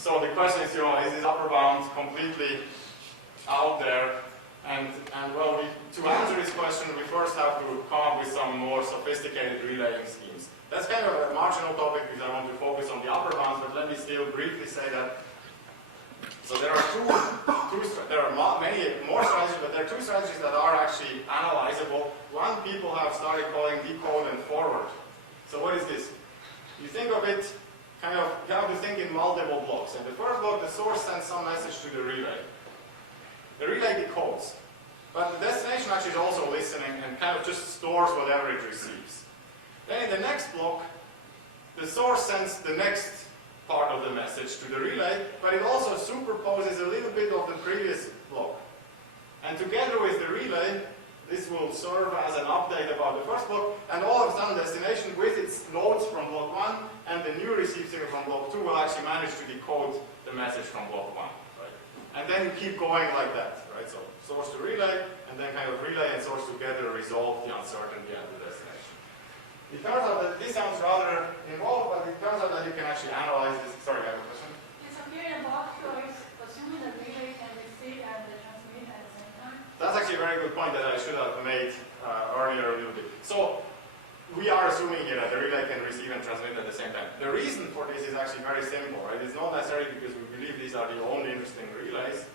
So the question is, is this upper bound completely out there? And well, to answer this question, we first have to come up with some more sophisticated relaying schemes. That's kind of a marginal topic because I want to focus on the upper bounds, but let me still briefly say that. So there are there are many more strategies, but there are two strategies that are actually analyzable. One people have started calling decode and forward. So what is this? You think of it, you have to think in multiple blocks. In the first block, the source sends some message to the relay. The relay decodes. But the destination actually is also listening and kind of just stores whatever it receives. Then in the next block, the source sends the next part of the message to the relay, but it also superposes a little bit of the previous block. And together with the relay, this will serve as an update about the first block, and all of a sudden destination with its loads from block 1 and the new receive signal from block 2 will actually manage to decode the message from block 1. Right? And then you keep going like that. Right? So source to relay, and then kind of relay and source together resolve the uncertainty at the destination. It turns out that this sounds rather involved, but it turns out that you can actually analyze this. Sorry, I have a question. It's a period block choice, assuming the relay can receive and transmit at the same time. That's actually a very good point that I should have made earlier a little bit. So we are assuming here that the relay can receive and transmit at the same time. The reason for this is actually very simple, right? It's not necessarily because we believe these are the only interesting relays,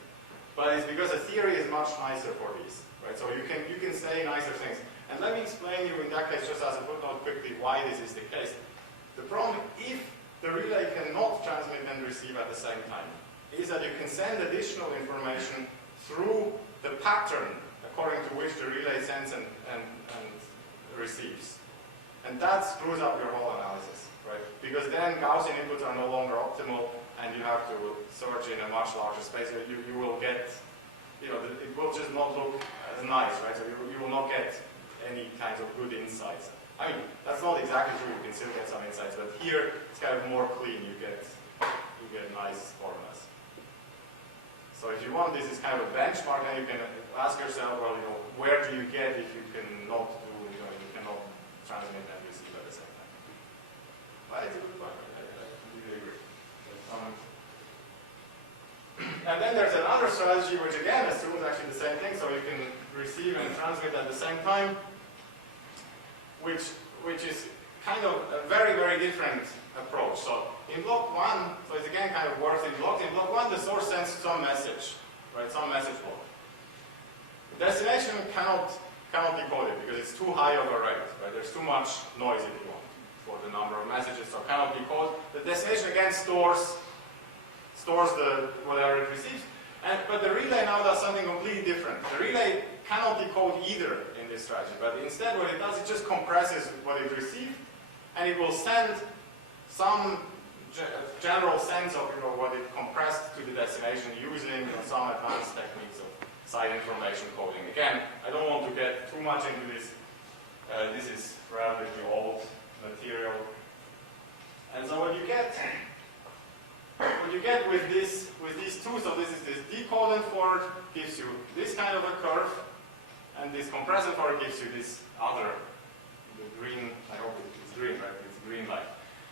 but it's because the theory is much nicer for these, right? So you can say nicer things. And let me explain you in that case, just as a footnote quickly, why this is the case. The problem, if the relay cannot transmit and receive at the same time, is that you can send additional information through the pattern according to which the relay sends and receives. And that screws up your whole analysis, right? Because then Gaussian inputs are no longer optimal and you have to search in a much larger space. You will get, it will just not look as nice, right? So you will not get any kinds of good insights. I mean, that's not exactly true, you can still get some insights, but here it's kind of more clean, you get nice formulas. So if you want, this is kind of a benchmark, and you can ask yourself, well, where do you get if you cannot do, you cannot transmit and receive at the same time? But it's a good point, I completely agree. And then there's another strategy which again assumes actually the same thing, so you can receive and transmit at the same time, which is kind of a very, very different approach. So in block 1, so it's again kind of worth in block 1 the source sends some message, right, some message block. The destination cannot decode it because it's too high of a rate, right, there's too much noise if you want for the number of messages, so cannot decode. The destination again stores the whatever it receives, but the relay now does something completely different. The relay cannot decode either in this strategy, but instead what it does, it just compresses what it received, and it will send some general sense of what it compressed to the destination using some advanced techniques of side information coding. Again, I don't want to get too much into this. This is relatively old material, and so what you get with these two, so this is this decode and forward gives you this kind of a curve, and this compress and forward gives you this other, the green, I hope it's green, right? It's green line.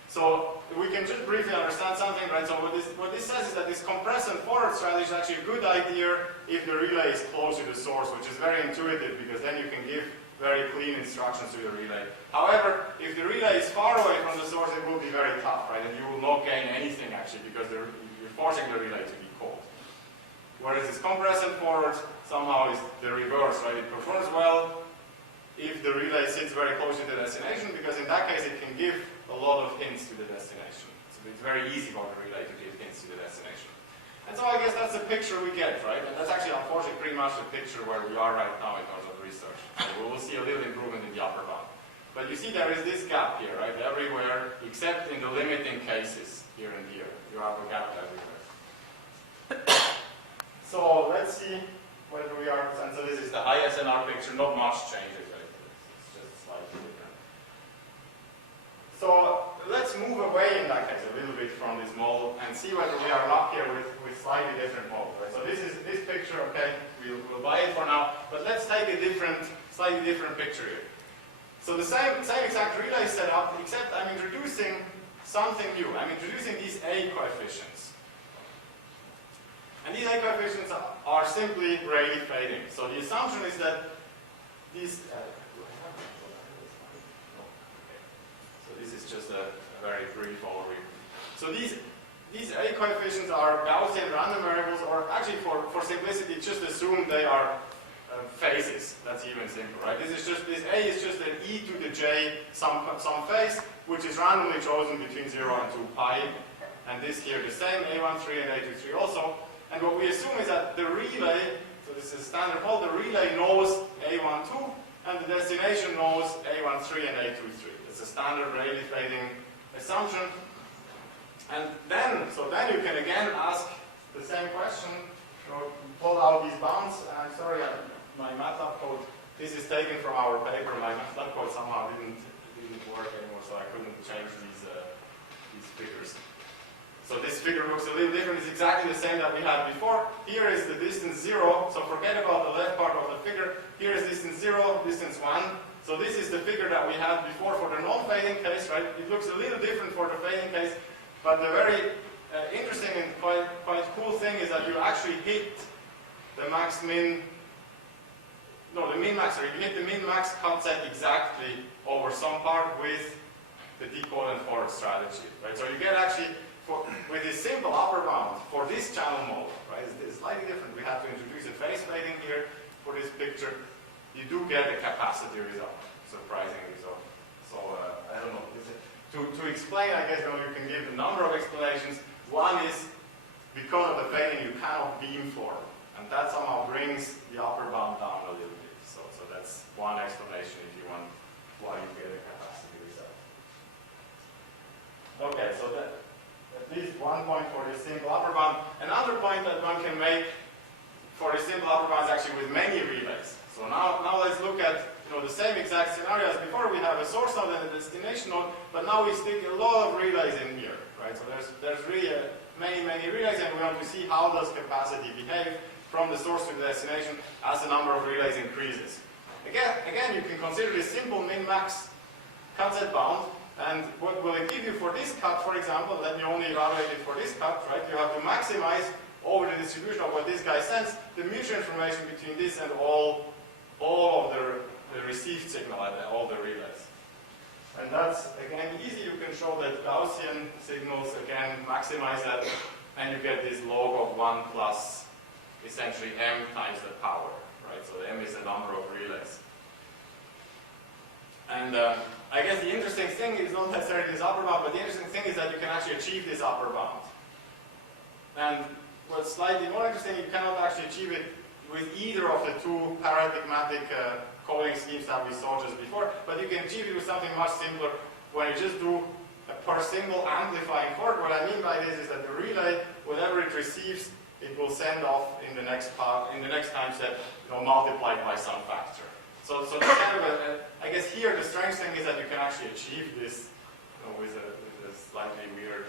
So we can just briefly understand something, right? So what this says is that this compress and forward strategy is actually a good idea if the relay is close to the source, which is very intuitive because then you can give very clean instructions to the relay. However, if the relay is far away from the source, it will be very tough, right? And you will not gain anything actually because you're forcing the relay to be cold. Whereas this compress and forward somehow is the reverse, right? It performs well if the relay sits very close to the destination because in that case it can give a lot of hints to the destination. So it's very easy for the relay to give hints to the destination. And so I guess that's the picture we get, right? And that's actually unfortunately pretty much the picture where we are right now in terms of research. So we will see a little improvement in the upper bound. But you see there is this gap here, right? Everywhere, except in the limiting cases, here and here. You have a gap everywhere. So let's see whether we are, and so this is the ISNR picture, not much change actually. It's just slightly different. So let's move away in that case a little bit from this model and see whether we are up here with slightly different models. Right? So this picture, okay, we'll buy it for now, but let's take a slightly different picture here. So the same exact relay setup, except I'm introducing something new. I'm introducing these A coefficients. And these A coefficients are simply Rayleigh fading. So the assumption is that these... So this is just a very brief overview. So these A coefficients are Gaussian random variables, or actually for simplicity, just assume they are phases. That's even simpler, right? This A is just an e to the j some phase, which is randomly chosen between 0 and 2 pi. And this here the same, A13 and A23 also. And what we assume is that the relay, so this is standard call, the relay knows A12, and the destination knows A13 and A23. It's a standard Rayleigh fading assumption. And then, so then you can again ask the same question, pull out these bounds. I'm sorry, my MATLAB code, this is taken from our paper. My MATLAB code somehow didn't work anymore, so I couldn't change these figures. So this figure looks a little different. It's exactly the same that we had before. Here is the distance 0, so forget about the left part of the figure. Here is distance 0, distance 1. So this is the figure that we had before for the non-fading case, right? It looks a little different for the fading case, but the very interesting and quite cool thing is that you actually hit the max-min, no, the min-max, sorry, you hit the min-max cut set exactly over some part with the decode and forward strategy, right? So you get actually, with this simple upper bound for this channel model, right, it's slightly different. We have to introduce a phase fading here for this picture. You do get a capacity result, surprisingly so. So, I don't know. To explain, I guess, you can give a number of explanations. One is, because of the fading, you cannot beam form. And that somehow brings the upper bound down a little bit. So that's one explanation, if you want, why you get a capacity result. Okay, so that at least one point for the simple upper bound. Another point that one can make for the simple upper bound is actually with many relays. So now let's look at the same exact scenario as before. We have a source node and a destination node, but now we stick a lot of relays in here, right? So there's really many relays, and we want to see how does capacity behave from the source to the destination as the number of relays increases. Again, you can consider this simple min-max cut set bound. And what will it give you for this cut, for example, let me only evaluate it for this cut, right? You have to maximize over the distribution of what this guy sends, the mutual information between this and all of the received signal at all the relays. And that's, again, easy. You can show that Gaussian signals, again, maximize that, and you get this log of 1 plus, essentially, m times the power, right? So the m is the number of relays. And I guess the interesting thing is not necessarily this upper bound, but the interesting thing is that you can actually achieve this upper bound. And what's slightly more interesting, you cannot actually achieve it with either of the two paradigmatic coding schemes that we saw just before, but you can achieve it with something much simpler when you just do a per single amplifying chord. What I mean by this is that the relay, whatever it receives, it will send off in the next time step, multiplied by some factor. So it's kind of I guess here the strange thing is that you can actually achieve this with a slightly weird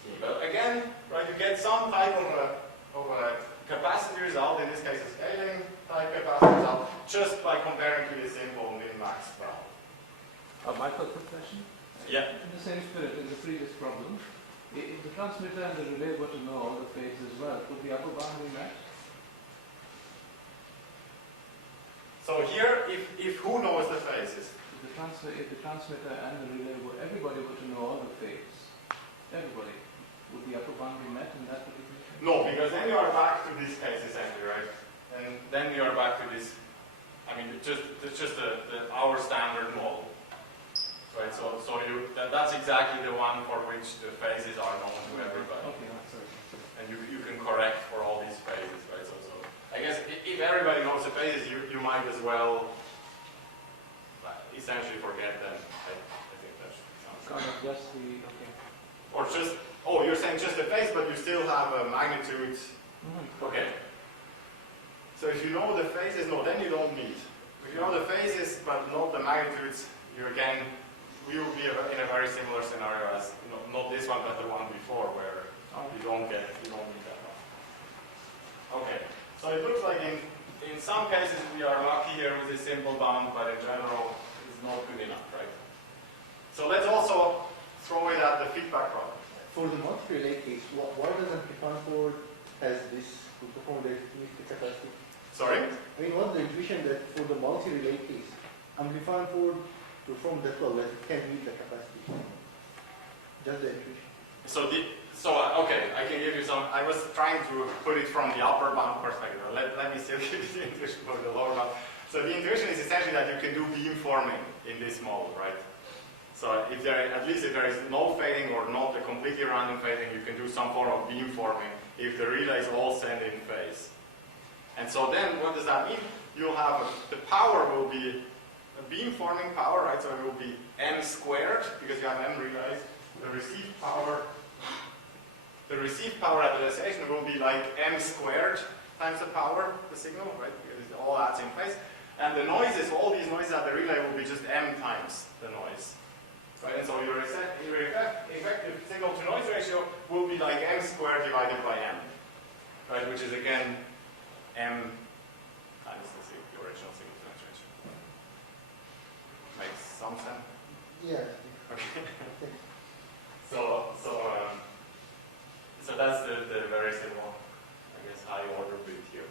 scheme. But again, right, you get some type of a capacity result, in this case a scaling type capacity result, just by comparing to the simple min-max bound. Michael, quick question? Yeah. In the same spirit as the previous problem, if the transmitter and the relay were to know all the phases as well, could the upper bound be met? So here, if who knows the phases? If the transmitter and the relay everybody were to know all the phases, everybody, would the upper bound be met in that particular case? No, because then you are back to this case essentially, right? And then you are back to this. I mean, it's just our standard model, right? So that's exactly the one for which the phases are known to everybody. Okay, sorry. And you can correct for all these phases, right? So I guess if everybody knows the phases, you might as well essentially forget them. I think that sounds Kind of just the, okay. Or just, oh, you're saying just the phase, but you still have a magnitude. Mm-hmm. Okay. So if you know the phases, no, then you don't need. If you know the phases, but not the magnitudes, we will be in a very similar scenario as, not this one, but the one before, where you don't need that one. Okay. So it looks like in some cases we are lucky here with this simple bound, but in general it's not good enough, right? So let's also throw it at the feedback problem. For the multi-relay case, why doesn't the contour has this to perform the capacity? Sorry? I mean, what's the intuition that for the multi-relay case, amplifying forward to perform that well, that it can meet the capacity? Just the intuition. Okay, I can give you some. I was trying to put it from the upper bound perspective. Let me still give you the intuition for the lower bound. So the intuition is essentially that you can do beamforming in this model, right? So if at least if there is no fading or not a completely random fading, you can do some form of beamforming if the relays all send in phase. And so then what does that mean? You'll have the power will be a beamforming power, right? So it will be m squared because you have m relays. The received power at the destination will be like m squared times the power, the signal, right? Because it all adds in phase. And the noises, all these noises at the relay will be just m times the noise. Right? And so your effective signal to noise ratio will be like m squared divided by m, right? Which is again m times the original signal to noise ratio. Makes some sense? Yeah. Okay. So that's the very simple, I guess, high order bit here.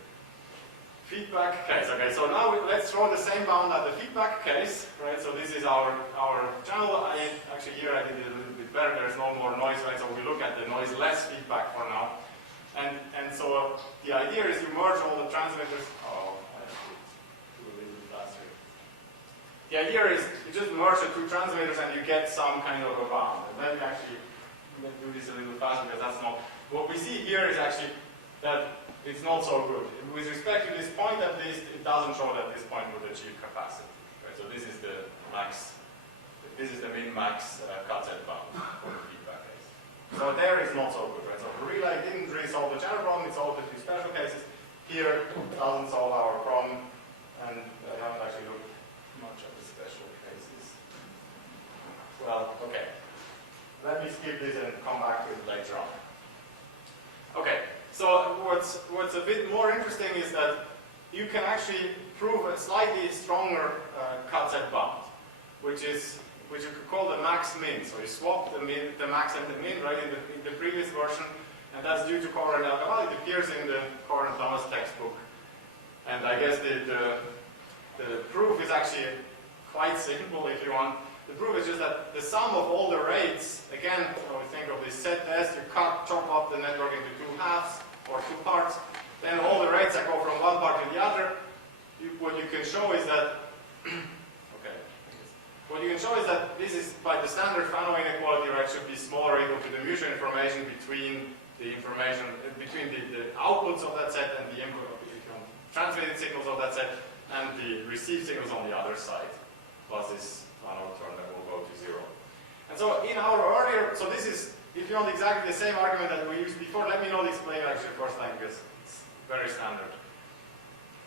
Feedback case. Okay, so now let's throw the same bound at the feedback case, right? So this is our channel. Actually here I did it a little bit better. There's no more noise, right? So we look at the noiseless feedback for now. And so the idea is you merge all the transmitters. Oh, I have to do a little bit faster. The idea is you just merge the two transmitters and you get some kind of a bound. And then we actually do this a little faster because that's not. What we see here is actually that it's not so good. With respect to this point, at least, it doesn't show that this point would achieve capacity. Right? So this is the max. This is the min-max cut-set bound for the feedback case. So there it's not so good. Right? So the relay didn't really solve the channel problem. It solved the two special cases. Here it doesn't solve our problem, and I haven't actually looked much at the special cases. Well, okay. Let me skip this and come back to it later on. Okay, so what's a bit more interesting is that you can actually prove a slightly stronger cut-set bound, which you could call the max-min. So you swap the max and the min, right, in the previous version, and that's due to Cooperative and Alcalá. It appears in the Cooperative and Thomas textbook. And I guess the proof is actually quite simple if you want. The proof is just that the sum of all the rates, again, when we think of this set test, you chop up the network into two halves or two parts, then all the rates that go from one part to the other, what you can show is that, okay, what you can show is that this is, by the standard Fano inequality, right, should be small or equal to the mutual information between the outputs of that set and the input of the transmitted signals of that set and the received signals on the other side, plus this Fano term that will go to 0. And so in our earlier, so this is, if you want exactly the same argument that we used before, let me not explain actually first time because it's very standard.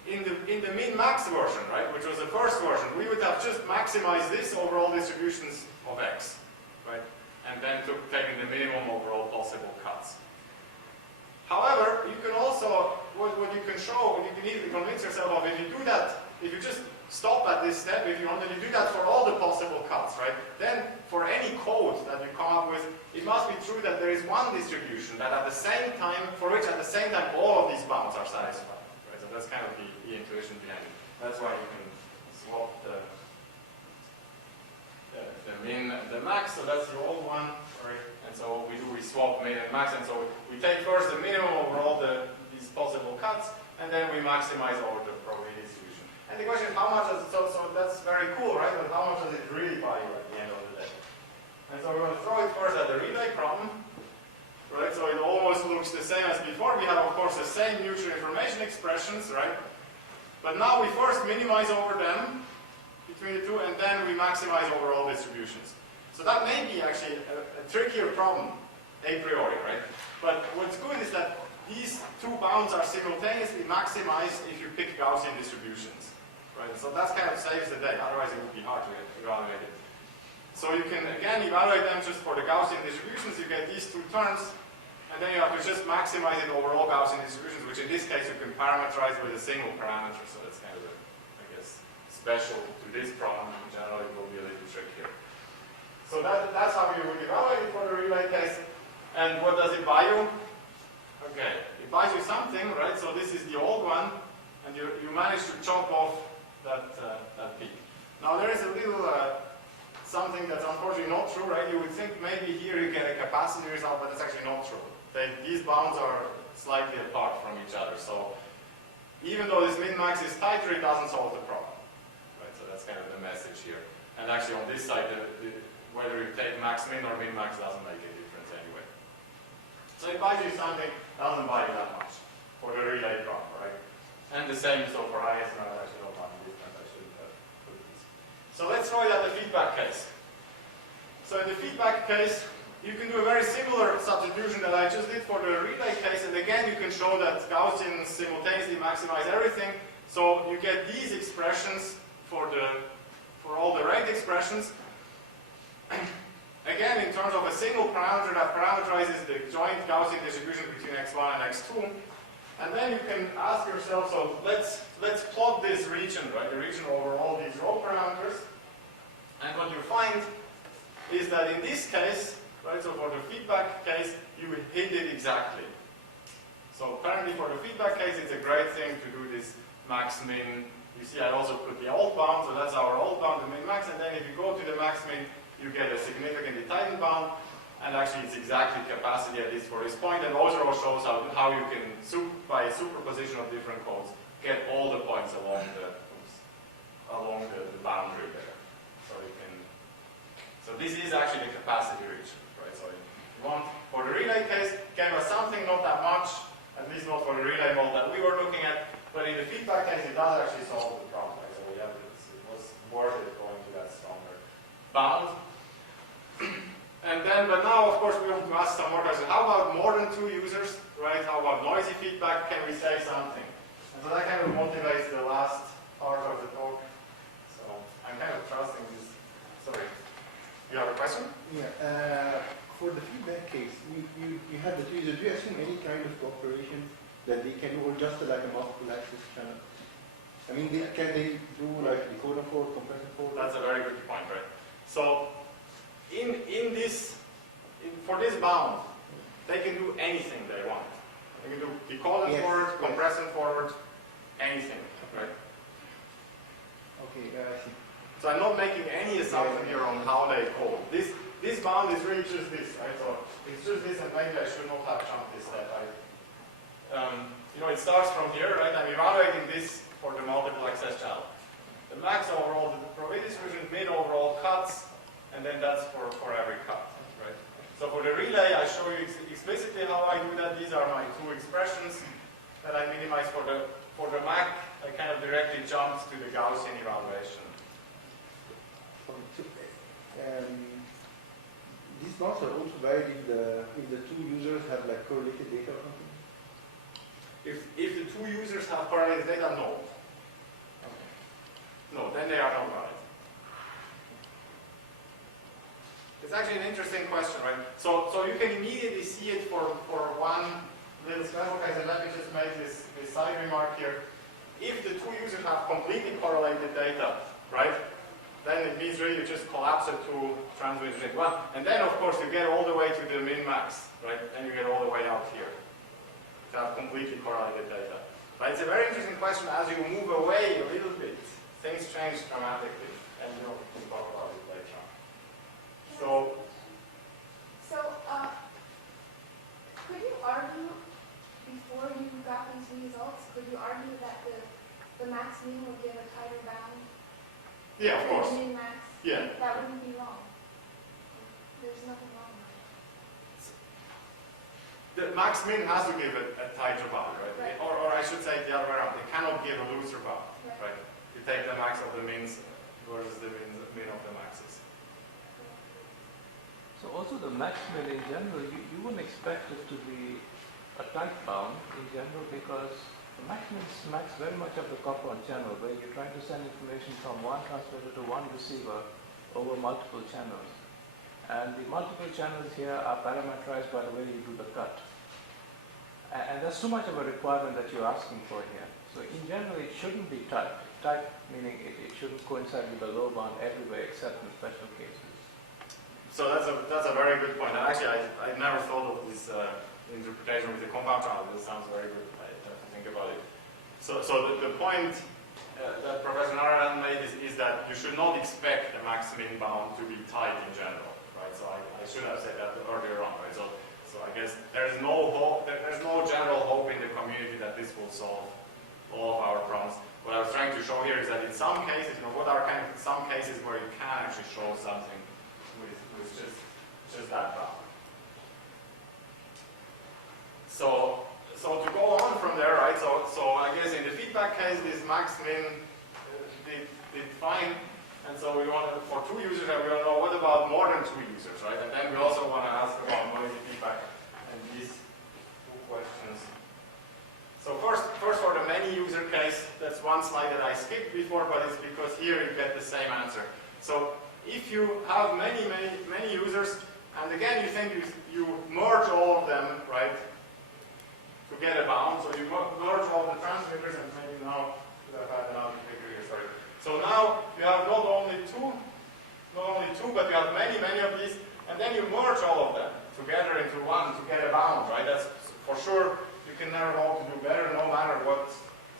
In the min-max version, right, which was the first version, we would have just maximized this over all distributions of x, right, and then taken the minimum over all possible cuts. However, you can also, what you can show, what you can easily convince yourself of, if you do that, if you just stop at this step, if you want, and you do that for all the possible cuts, right, then for any code that you come up with, it must be true that there is one distribution that at the same time, for which at the same time all of these bounds are satisfied. Right? So that's kind of the intuition behind it. That's why you can swap the min and the max, so that's the old one, right? And so what we do, we swap min and max, and so we take first the minimum over all these possible cuts, and then we maximize over the probability distribution. And the question is, how much does it, so that's very cool, right? But how much does it really buy you at the end of the day? And so we're going to throw it first at the relay problem, right? So it almost looks the same as before. We have, of course, the same mutual information expressions, right? But now we first minimize over them between the two, and then we maximize over all distributions. So that may be actually a trickier problem a priori, right? But what's good is that these two bounds are simultaneously maximized if you pick Gaussian distributions, right? So that kind of saves the day. Otherwise, it would be hard to evaluate it. So you can, again, evaluate them just for the Gaussian distributions. You get these two terms, and then you have to just maximize it over all Gaussian distributions, which in this case you can parameterize with a single parameter. So that's kind of, I guess, special to this problem. In general, it will be a little trickier. So that's how you would evaluate it for the relay case. And what does it buy you? Okay, it buys you something, right? So this is the old one, and you manage to chop off that peak. Now there is a little something that's unfortunately not true, right? You would think maybe here you get a capacity result, but that's actually not true. These bounds are slightly apart from each other. So even though this min-max is tighter, it doesn't solve the problem. Right? So that's kind of the message here. And actually on this side, whether you take max-min or min-max doesn't make a difference anyway. So it buys you something, doesn't buy you that much for the relay problem, right? And the same so for IS, no, I actually don't want this, I shouldn't have put this. So let's try that the feedback case. So in the feedback case, you can do a very similar substitution that I just did for the relay case, and again you can show that Gaussians simultaneously maximize everything. So you get these expressions for all the rate expressions. Again, in terms of a single parameter that parameterizes the joint Gaussian distribution between x1 and x2. And then you can ask yourself, so let's plot this region, right? The region over all these row parameters. And what you find is that in this case, right, so for the feedback case, you hit it exactly. So apparently for the feedback case, it's a great thing to do this max-min. You see I also put the old bound, so that's our old bound, the min-max, and then if you go to the max-min, you get a significantly tightened bound, and actually it's exactly capacity at least for this point, and also shows how you can, by superposition of different codes, get all the points along the boundary there. So this is actually the capacity region, right? So if you want, for the relay case, gave us something, not that much, at least not for the relay model that we were looking at, but in the feedback case, it does actually solve the problem, right? So it was worth it going to that stronger bound. And then, but now, of course, we want to ask some more questions. How about more than 2 users, right? How about noisy feedback? Can we say something? And so that kind of motivates the last part of the talk. So I'm kind of trusting this. Sorry. You have a question? Yeah. For the feedback case, you have the 2 users. Do you assume any kind of cooperation that they can do, or just like a multiple access channel? I mean, can they do like decoder for, compressor for? That's a very good point, right? So for this bound, they can do anything they want. They can do decoder forward, compressor forward, anything, right? Okay, I see. So I'm not making any assumption here on how they code. This bound is really just this, right? So it's just this, and maybe I should not have jumped this step. It starts from here, right? I'm evaluating this for the multiple access channel. The max overall, the probability distribution, min overall cuts, and then that's for every cut, right? So for the relay, I show you explicitly how I do that. These are my 2 expressions that I minimize for the Mac. I kind of directly jumped to the Gaussian evaluation. These bounds are also valid if the 2 users have like correlated data or something? If the 2 users have correlated data, no. Okay. No, then they are not valid. It's actually an interesting question, right? So you can immediately see it for one little special case, and let me just make this side remark here. If the 2 users have completely correlated data, right, then it means really you just collapse it to transmission rate 1. And then, of course, you get all the way to the min-max, right? Then you get all the way out here to have completely correlated data. But it's a very interesting question. As you move away a little bit, things change dramatically. And we can talk about it later on. So could you argue, before you got these results, could you argue that the max min would give a tighter bound? Yeah, of course. Min max? Yeah. That wouldn't be wrong. There's nothing wrong with it. The max min has to give a tighter bound, right? Or I should say the other way around. They cannot give a looser bound, right? You take the max of the mins versus the min of the maxes. So also the max-min in general, you wouldn't expect it to be a tight bound in general, because the max-min smacks very much of the copper on channel, where you're trying to send information from one transmitter to one receiver over multiple channels. And the multiple channels here are parameterized by the way you do the cut. And there's too much of a requirement that you're asking for here. So in general, it shouldn't be tight. Tight meaning it shouldn't coincide with the low bound everywhere except in special cases. So that's a very good point. And actually, I never thought of this in interpretation with the compound channel. This sounds very good. I have to think about it. So the point that Professor Narayan made is that you should not expect the max-min bound to be tight in general, right? So I should have said that earlier on, right? So I guess there's no hope, there's no general hope in the community that this will solve all of our problems. What I was trying to show here is that in some cases, what are kind of some cases where you can actually show something with just that bound. So to go on from there, right? So I guess in the feedback case, this max-min did fine. And so we want to, for 2 users, and we want to know what about more than 2 users, right? And then we also want to ask about noisy feedback and these 2 questions. So first for the many user case, that's one slide that I skipped before, but it's because here you get the same answer. So if you have many users, and again you think you merge all of them, right, to get a bound. So you merge all the transmitters, and maybe now should have had another figure here, sorry. So now you have not only two, but you have many of these, and then you merge all of them together into one to get a bound, right? That's for sure. You can never hope to do better, no matter what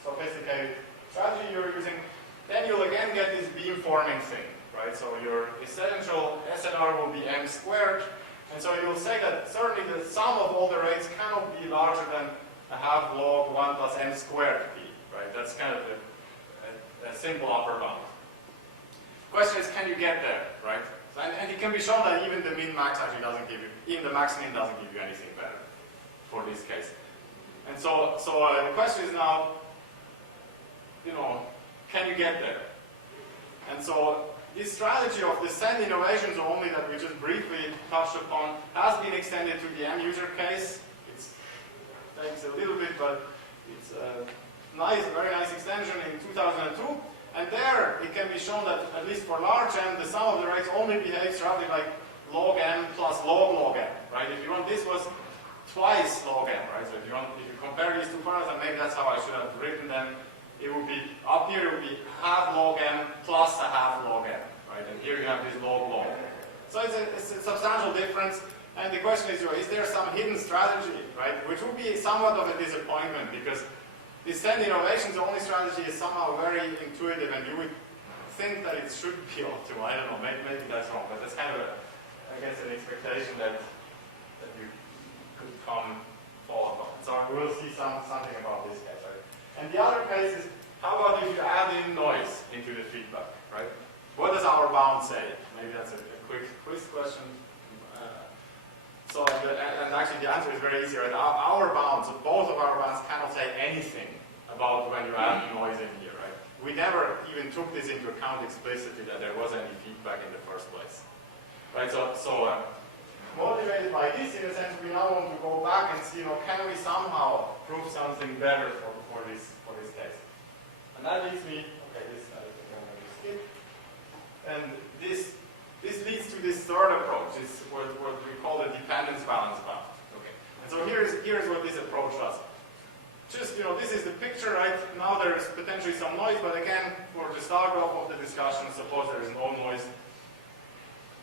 sophisticated strategy you're using. Then you'll again get this beam-forming thing, right? So your essential SNR will be m squared, and so you'll say that certainly the sum of all the rates cannot be larger than a half log 1 plus m squared p, right? That's kind of a simple upper bound. Question is, can you get there, right? And it can be shown that even the min-max actually doesn't give you, even the max-min doesn't give you anything better for this case. And so the question is now, can you get there? And so this strategy of the send innovations only that we just briefly touched upon has been extended to the end-user case. It takes a little bit, but it's a very nice extension in 2002. And there it can be shown that at least for large m, the sum of the rates only behaves roughly like log m plus log m, right? If you want, this was twice log m, right? So if you compare these 2 products, and maybe that's how I should have written them, it would be, up here it would be half log m plus a half log m, right? And here you have this log. So it's a substantial difference, and the question is there some hidden strategy, right? Which would be somewhat of a disappointment, because this send innovations only strategy is somehow very intuitive, and you would think that it should be optimal. I don't know, maybe that's wrong, but that's kind of, I guess, an expectation that you could fall upon. So we'll see something about this case, right? And the other case is, how about if you add in noise into the feedback, right? What does our bound say? Maybe that's a quick quiz question. And actually the answer is very easy, right? Our bounds, both of our bounds cannot say anything about when you add noise in here, right? We never even took this into account explicitly that there was any feedback in the first place, right? So motivated by this, in a sense, we now want to go back and see, can we somehow prove something better for this case? And that leads me, okay, this I think I'm going to skip. And this leads to this third approach. It's what we call the dependence balance bound. Okay. And so here's what this approach does. Just, this is the picture, right? Now there's potentially some noise, but again, for the start off of the discussion, suppose there is no noise.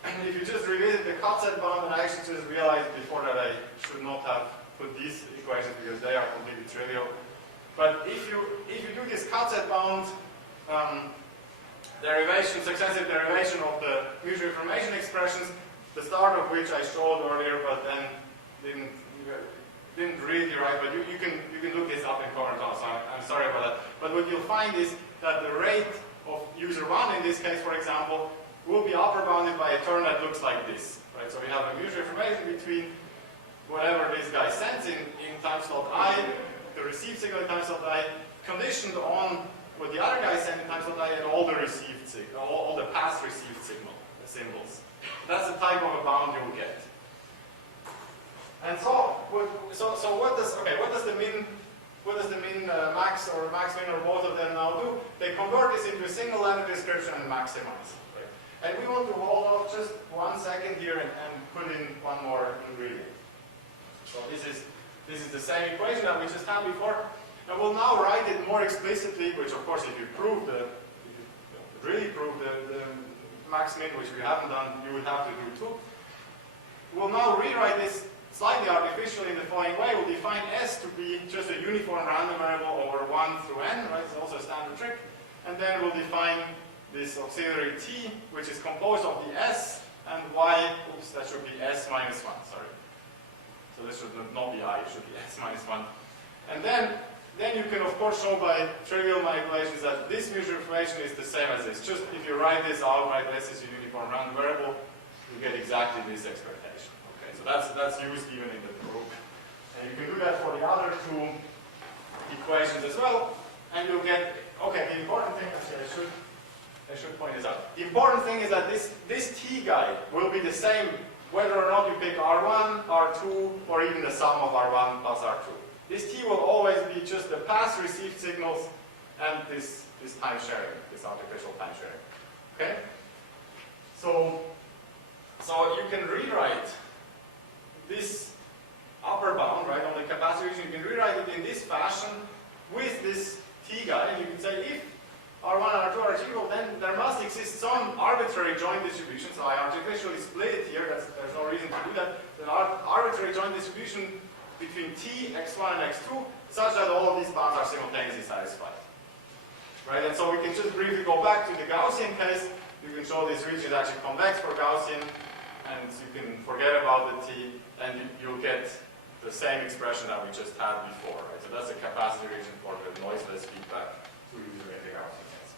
And if you just revisit the cut set bound, and I actually just realized before that I should not have put these equations because they are completely trivial. But if you do this cut set bound successive derivation of the mutual information expressions, the start of which I showed earlier, but then didn't really write. But you can look this up in comments. So I'm sorry about that. But what you'll find is that the rate of user 1 in this case, for example, will be upper bounded by a term that looks like this, right? So we have a mutual information between whatever this guy sends in time slot I, the received signal in time slot I, conditioned on what the other guy sent in time slot I, and all the received signal, all the past received symbols. That's the type of a bound you'll get. And so what does the min max or max min or both of them now do? They convert this into a single letter description and maximize. Right? And we want to hold off just 1 second here and put in one more ingredient. So this is the same equation that we just had before. And we'll now write it more explicitly, which of course if you really prove the max min, which we haven't done, you would have to do too. We'll now rewrite this slightly artificially in the following way. We'll define S to be just a uniform random variable over 1 through n, right? It's also a standard trick. And then we'll define this auxiliary t, which is composed of the S and y. Oops, that should be S minus 1, sorry. So this should not be I, it should be S minus 1. And then you can of course show by trivial manipulations that this mutual information is the same as this. Just if you write this out, right, S is a uniform random variable, you get exactly this expectation. Okay, so that's used even in the proof. And you can do that for the other two equations as well, and you'll get, okay, the important thing, actually I should point this out. The important thing is that this t guy will be the same whether or not you pick R1, R2, or even the sum of R1 plus R2. This t will always be just the past received signals and this time sharing, this artificial time sharing. Okay? So you can rewrite this upper bound, right, on the capacity region, you can rewrite it in this fashion with this t guy, and you can say if R1 and R2 are equal, then there must exist some arbitrary joint distribution. So I artificially split it here, there's no reason to do that. An arbitrary joint distribution between t, x1 and x2, such that all of these bounds are simultaneously satisfied. Right, and so we can just briefly go back to the Gaussian case. You can show this region is actually convex for Gaussian, and you can forget about the t, and you'll get the same expression that we just had before. Right? So that's a capacity region for the noiseless feedback to user in the Gaussian case.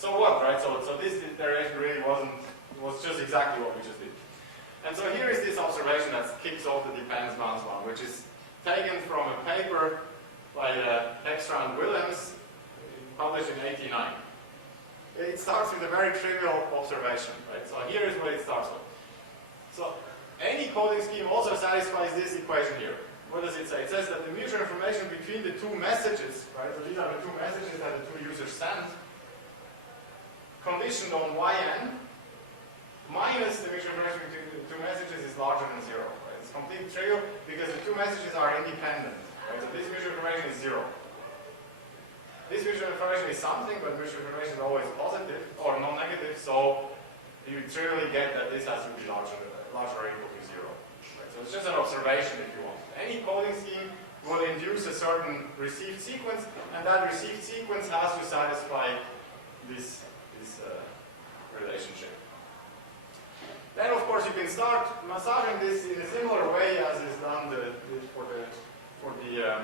So what, right? So this iteration really was just exactly what we just did. And so here is this observation that kicks off the dependence bounds one, which is taken from a paper by Extra and Williams, published in '89. It starts with a very trivial observation, right? So here is what it starts with. So any coding scheme also satisfies this equation here. What does it say? It says that the mutual information between the two messages, right? So these are the two messages that the two users send, conditioned on yn minus the mutual information between the two messages is larger than 0. Right? It's completely trivial because the two messages are independent. Right? So this mutual information is 0. This mutual information is something, but mutual information is always positive or non-negative, so you trivially get that this has to be larger or equal to 0. Right? So it's just an observation if you want. Any coding scheme will induce a certain received sequence, and that received sequence has to satisfy this relationship. Then, of course, you can start massaging this in a similar way as is done for the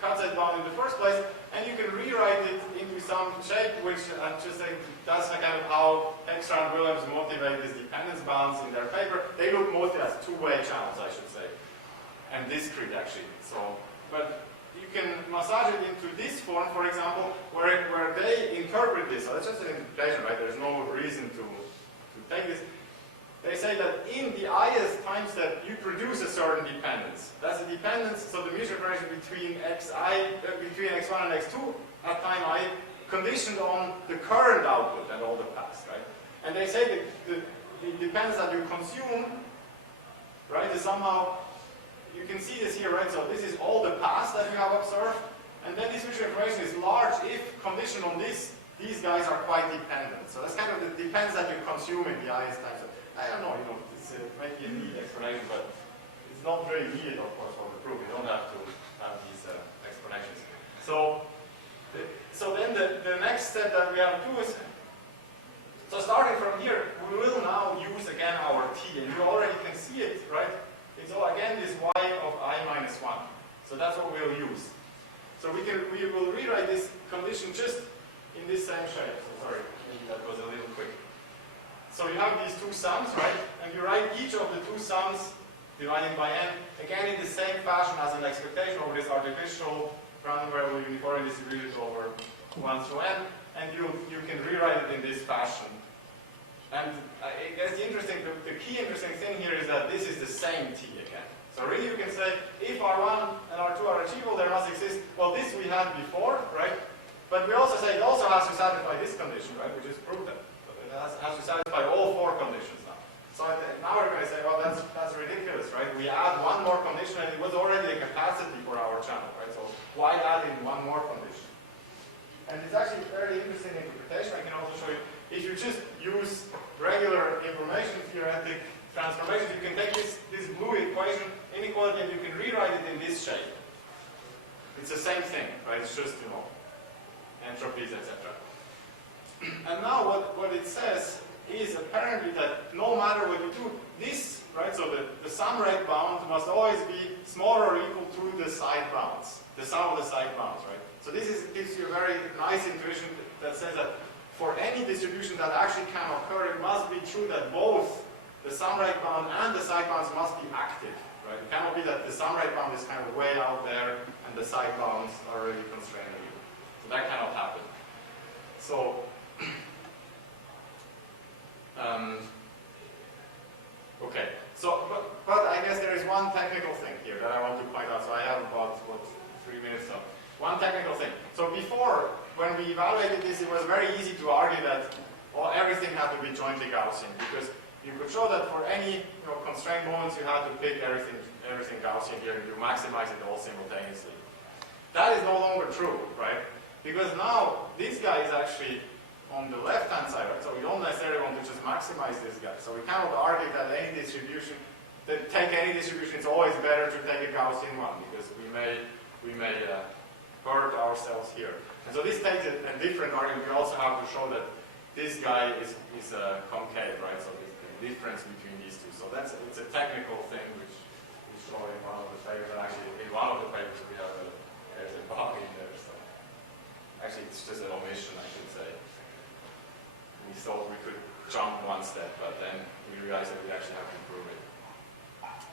cut-set bound in the first place, and you can rewrite it into some shape which I'm just saying that's kind of how Extra and Williams motivate these dependence bounds in their paper. They look mostly as two-way channels, I should say, and discrete actually. So, but you can massage it into this form, for example, where they interpret this. So it's just an interpretation, right? There's no reason to take this. They say that in the ith time step, you produce a certain dependence. That's a dependence, so the mutual information between between x1 and x2 at time I conditioned on the current output and all the past, right? And they say that the dependence that you consume, right, is somehow, you can see this here, right? So this is all the past that you have observed, and then this mutual information is large if conditioned on this. These guys are quite dependent. So that's kind of the dependence that you consume in the ith time step. I don't know, it's maybe a neat explanation, but it's not very needed, of course, for the proof. You don't have to have these explanations. So then the next step that we have to do is, so starting from here, we will now use again our t, and you already can see it, right? It's all again this y of I minus 1. So that's what we'll use. So we will rewrite this condition just in this same shape. So sorry, maybe that was a little quick. So you have these two sums, right? And you write each of the two sums divided by n, again in the same fashion as an expectation over this artificial random variable uniformly distributed over 1 through n, and you can rewrite it in this fashion. And I guess the key interesting thing here is that this is the same t again. So really you can say, if R1 and R2 are achievable, there must exist, well, this we had before, right? But we also say it also has to satisfy this condition, right? We just proved that. Has to satisfy all 4 conditions now. So now we're going to say, well, that's ridiculous, right? We add one more condition, and it was already a capacity for our channel, right? So why add in one more condition? And it's actually a very interesting interpretation. I can also show you. If you just use regular information theoretic transformations, you can take this blue equation in inequality, and you can rewrite it in this shape. It's the same thing, right? It's just, you know, entropies, etc. And now what it says is apparently that no matter what you do, this, right, so the sum rate bound must always be smaller or equal to the side bounds, the sum of the side bounds, right? So this gives you a very nice intuition that says that for any distribution that actually can occur, it must be true that both the sum rate bound and the side bounds must be active, right? It cannot be that the sum rate bound is kind of way out there and the side bounds are really constraining you. So that cannot happen. So, okay. So, but I guess there is one technical thing here that I want to point out. So I have about, 3 minutes left. One technical thing. So before, when we evaluated this, it was very easy to argue that everything had to be jointly Gaussian, because you could show that for any constrained moments you had to pick everything Gaussian here and you maximize it all simultaneously. That is no longer true, right? Because now this guy is actually on the left-hand side, right? So we don't necessarily want to just maximize this guy. So we cannot argue that it's always better to take a Gaussian one, because we may hurt ourselves here. And so this takes a different argument. We also have to show that this guy is concave, right? So the difference between these two. So it's a technical thing which we show in one of the papers, and actually in one of the papers we have there's a bug in there. So actually it's just an omission, I should say. We thought we could jump one step, but then we realized that we actually have to prove it.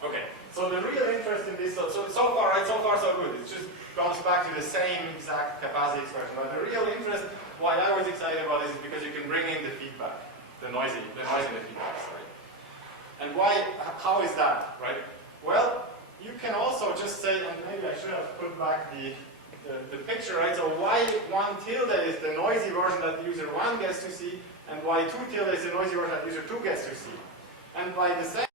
Okay, so the real interest in this, so far, right, so far so good. It just comes back to the same exact capacity expression. But the real interest, why I was excited about this, is because you can bring in the feedback, the noise in the feedback, right? And how is that, right? Well, you can also just say, and maybe I should have put back the picture, right? So y1 tilde is the noisy version that user 1 gets to see, and y2 tilde is the noisy version that user 2 gets to see. And by the same,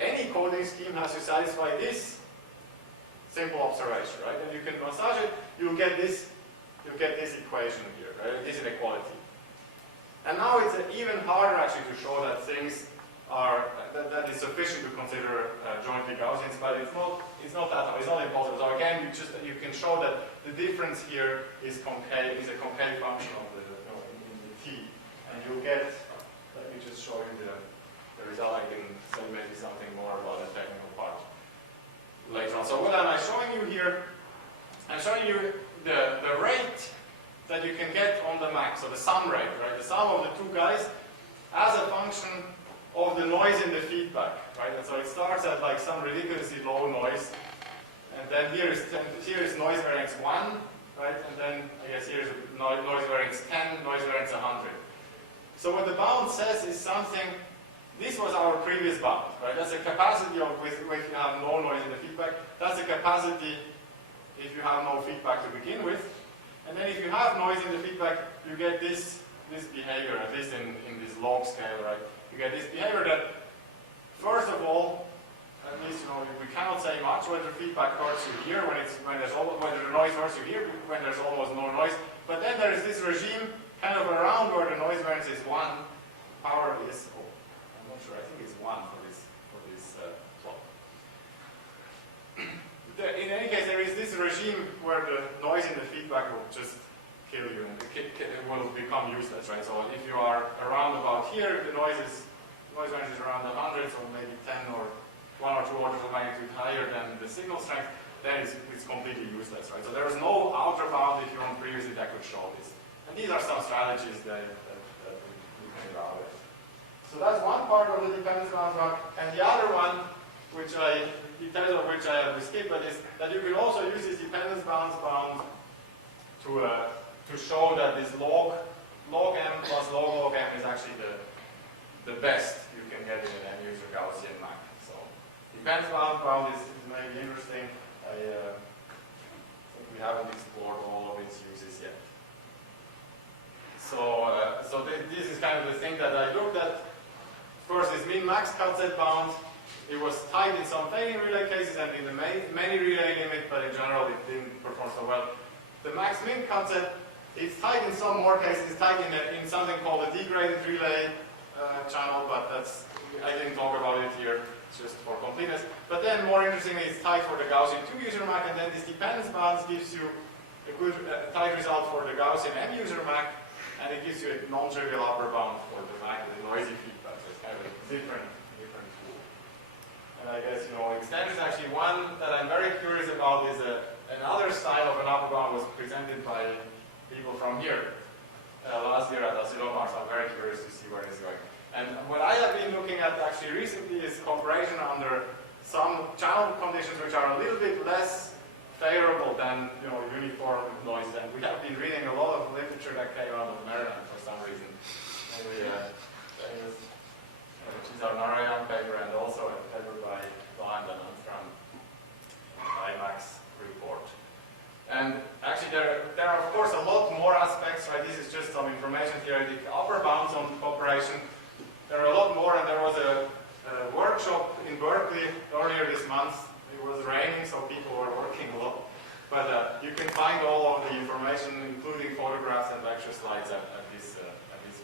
any coding scheme has to satisfy this simple observation, right? And you can massage it, you'll get this equation here, right? This inequality. And now it's even harder actually to show that things are that is sufficient to consider jointly Gaussians, but it's not that hard. It's not impossible. So again, you can show that the difference here is concave, is a concave function of the in the t, and you'll get. Let me just show you the result. I can say maybe something more about the technical part later on. So what am I showing you here? I'm showing you the rate that you can get on the max, so the sum rate, right? The sum of the two guys as a function of the noise in the feedback, right? And so it starts at like some ridiculously low noise, and then here is noise variance 1, right? And then I guess here's noise variance 10, noise variance 100. So what the bound says is something. This was our previous bound, right? That's the capacity of if you have no noise in the feedback. That's the capacity if you have no feedback to begin with. And then if you have noise in the feedback, you get this behavior, at least in this log scale, right? You get this behavior that, first of all, at least we cannot say much whether feedback hurts you here whether the noise hurts you here when there's almost no noise. But then there is this regime kind of around where the noise variance is 1, power is. I'm not sure. I think it's 1 for this plot. In any case, there is this regime where the noise in the feedback will just kill you and it will become useless, right? So if you are around about here, the noise range is around 100, so maybe 10 or 1 or 2 orders of magnitude higher than the signal strength, then it's completely useless, right? So there is no outer bound if you want previously that could show this. And these are some strategies that we can evaluate. So that's one part of the dependence bound graph, and the other one, details of which I have skipped, but is that you can also use this dependence bound to show that this log m plus log m is actually the best you can get in an end-user Gaussian map. So dependence bound is maybe interesting. I think we haven't explored all of its uses yet. So this is kind of the thing that I looked at. First, this min-max cut-set bound. It was tight in some failing relay cases and in the many relay limit, but in general it didn't perform so well. The max-min cut-set, it's tight in some more cases. It's tight in something called a degraded relay channel, but I didn't talk about it here. just for completeness. But then more interestingly, it's tight for the Gaussian 2 user MAC, and then this dependence bounds gives you a good tight result for the Gaussian M user MAC, and it gives you a non-trivial upper bound for the MAC with noisy feedback. So it's kind of a different tool. And I guess, extenders actually one that I'm very curious about is another style of an upper bound was presented by people from here last year at Asilomar, so I'm very curious to see where it's going. And what I have been looking at actually recently is cooperation under some channel conditions which are a little bit less favorable than uniform noise. And we have been reading a lot of literature that came out of Maryland for some reason. Maybe which is our Narayan paper, and also a paper by Bland and Anstram IMAX report. And actually there are of course a lot more aspects, right? This is just some information theoretic upper bounds on cooperation. There are a lot more, and there was a workshop in Berkeley earlier this month. It was raining, so people were working a lot. But you can find all of the information, including photographs and lecture slides at this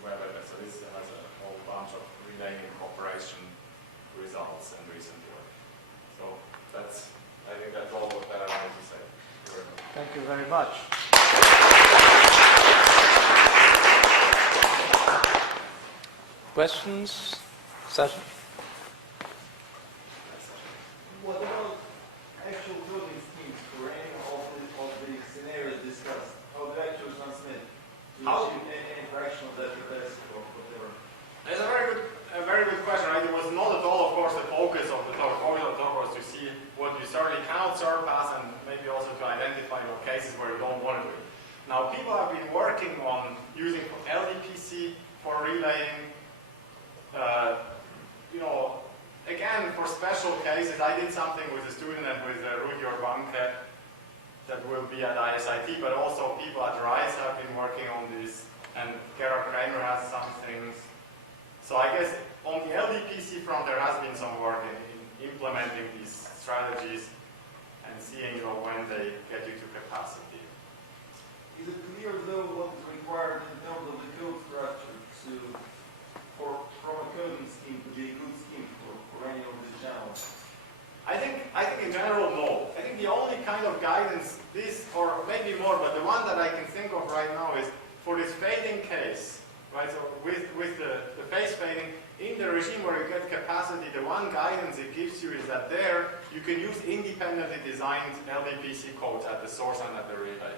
web address. So this has a whole bunch of relaying cooperation results and recent work. So I think that's all that I wanted to say. Thank you very much. Questions? Session? What about actual coding schemes for any of the scenarios discussed? How do actually transmit? Do you achieve any fraction of that capacity or whatever? It's a very good question, right? It was not at all, of course, the focus of the talk. The focus of the talk was to see what you certainly cannot surpass, and maybe also to identify the cases where you don't want to do it. Now, people have been working on using LDPC for relaying. Again, for special cases, I did something with a student and with Rudi Banke that will be at ISIT, but also people at RISE have been working on this, and Gerhard Kramer has some things. So I guess on the LDPC front, there has been some work in implementing these strategies and seeing when they get you to capacity. Is it clear though what is required in terms of the code structure from a coding scheme to be a good scheme for any of these channels? I think in general, no. I think the only kind of guidance or maybe more, but the one that I can think of right now is for this fading case, right? So with the phase fading, in the regime where you get capacity, the one guidance it gives you is that there you can use independently designed LDPC codes at the source and at the relay.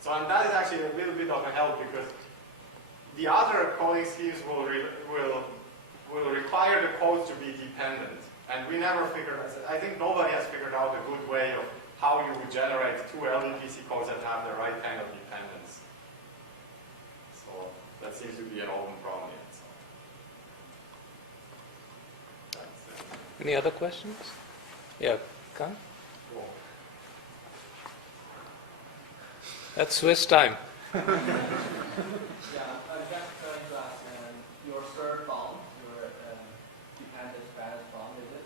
So and that is actually a little bit of a help, because the other coding schemes will require the codes to be dependent. And we never figured, I think nobody has figured out a good way of how you would generate two LDPC codes that have the right kind of dependence. So that seems to be an open problem yet. So Any other questions? Yeah, Khan? cool. That's Swiss time. Yeah, I'm just trying to ask, your third bound, your dependent balance bound, is it?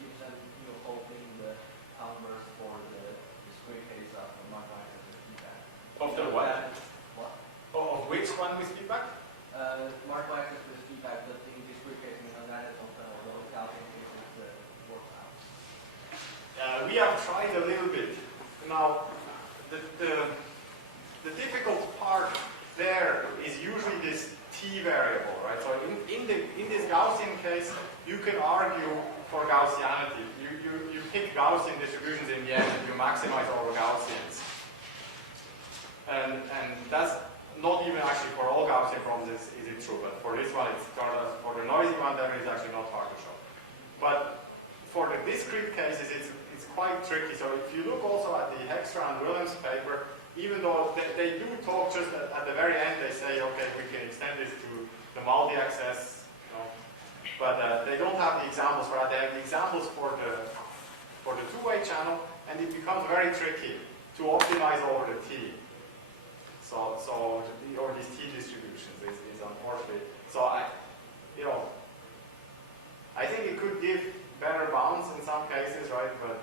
Gives them you're hoping the converse for the discrete case of Mark-Michael feedback. Of the what? What? Oh, of which one with feedback? Mark-Michael with feedback, but in discrete case, that is often, although Gaussian cases works out. We have tried a little bit. Now, the difficult part there is usually this t variable, right? So in this Gaussian case, you can argue for Gaussianity. You pick Gaussian distributions in the end, and you maximize over Gaussians. And that's not even actually for all Gaussian problems is it true, but for this one, for the noisy one, that is actually not hard to show. But for the discrete cases, it's quite tricky. So if you look also at the Hextra and Williams paper, even though they do talk just at the very end, they say, okay, we can extend this to the multi-access, but they don't have the examples for that. They have the examples for the two-way channel, and it becomes very tricky to optimize over the T. So or these T distributions is unfortunately. So I think it could give better bounds in some cases, right? But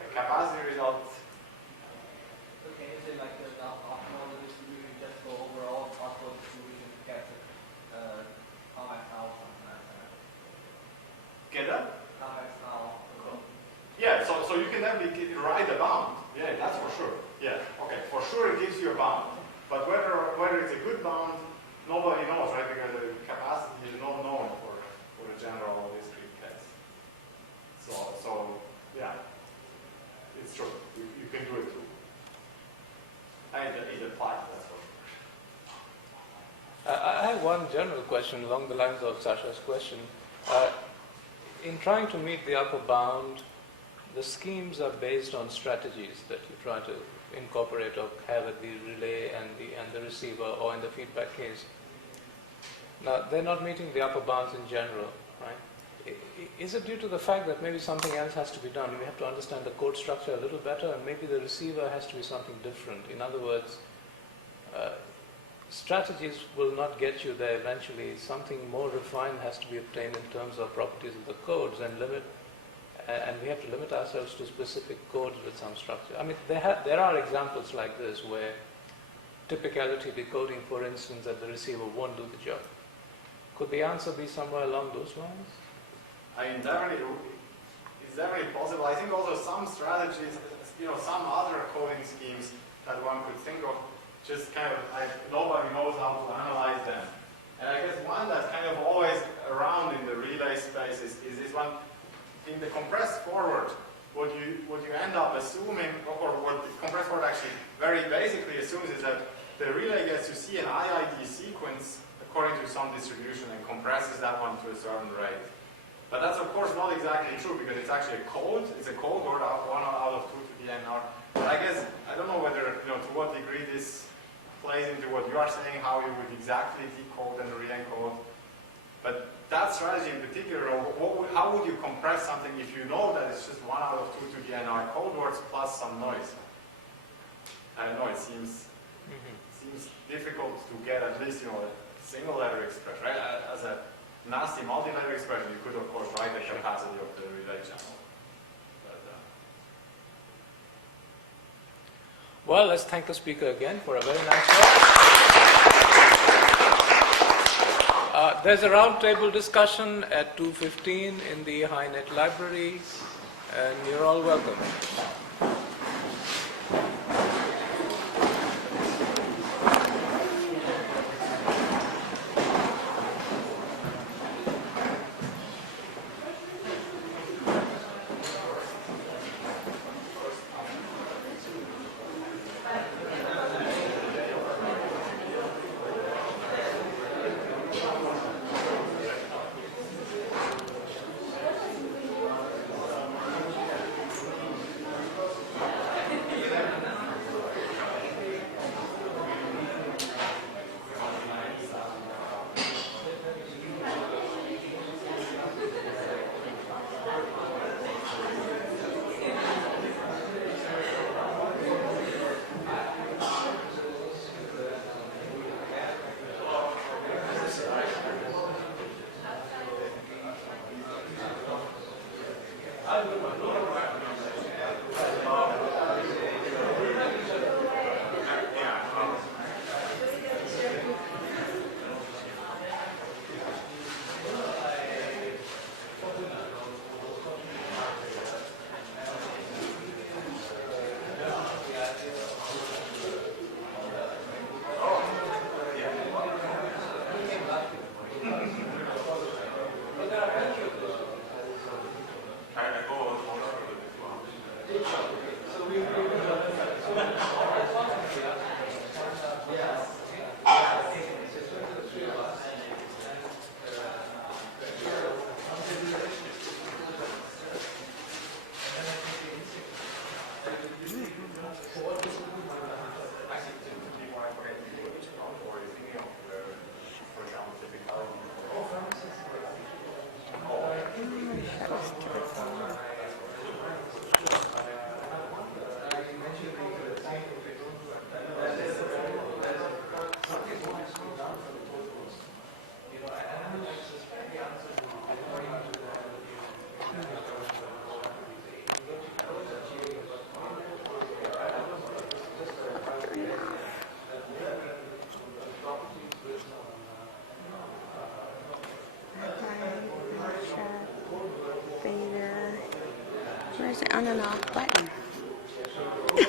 the capacity result. Okay, is it like the optimal distribution, just go overall possible distribution to get the convex out? Get that? Convex can definitely write a bound. Yeah, that's for sure. Yeah, okay, for sure it gives you a bound. But whether it's a good bound, nobody knows, right? Because the capacity is not known for a general discrete case. So yeah, it's true. You can do it too. And it applies, that's for sure. I have one general question along the lines of Sasha's question. In trying to meet the upper bound, the schemes are based on strategies that you try to incorporate or have at the relay and the receiver, or in the feedback case. Now, they're not meeting the upper bounds in general, right? Is it due to the fact that maybe something else has to be done? We have to understand the code structure a little better, and maybe the receiver has to be something different. In other words, strategies will not get you there eventually. Something more refined has to be obtained in terms of properties of the codes, and we have to limit ourselves to specific codes with some structure. I mean, there are examples like this where typicality decoding, for instance, at the receiver won't do the job. Could the answer be somewhere along those lines? I mean, it's definitely possible. I think also some strategies, some other coding schemes that one could think of, just kind of, nobody knows how to analyze them. And I guess one that's kind of always around in the relay space is this one. In the compressed forward, what you end up assuming, or what the compressed forward actually very basically assumes, is that the relay gets to see an IID sequence according to some distribution and compresses that one to a certain rate. But that's of course not exactly true, because it's actually a code. It's a code word, 1 out of 2 to the NR. But I guess, I don't know whether, to what degree this plays into what you are saying, how you would exactly decode and re-encode. But that strategy in particular, how would you compress something if you know that it's just 1 out of 2 to the NR code words plus some noise? I don't know, it seems difficult to get at least, a single letter expression, right? As a nasty multi-letter expression, you could of course write the capacity of the relay channel. Well, let's thank the speaker again for a very nice talk. There's a roundtable discussion at 2:15 in the HiNet library, and you're all welcome. Beta on and off button.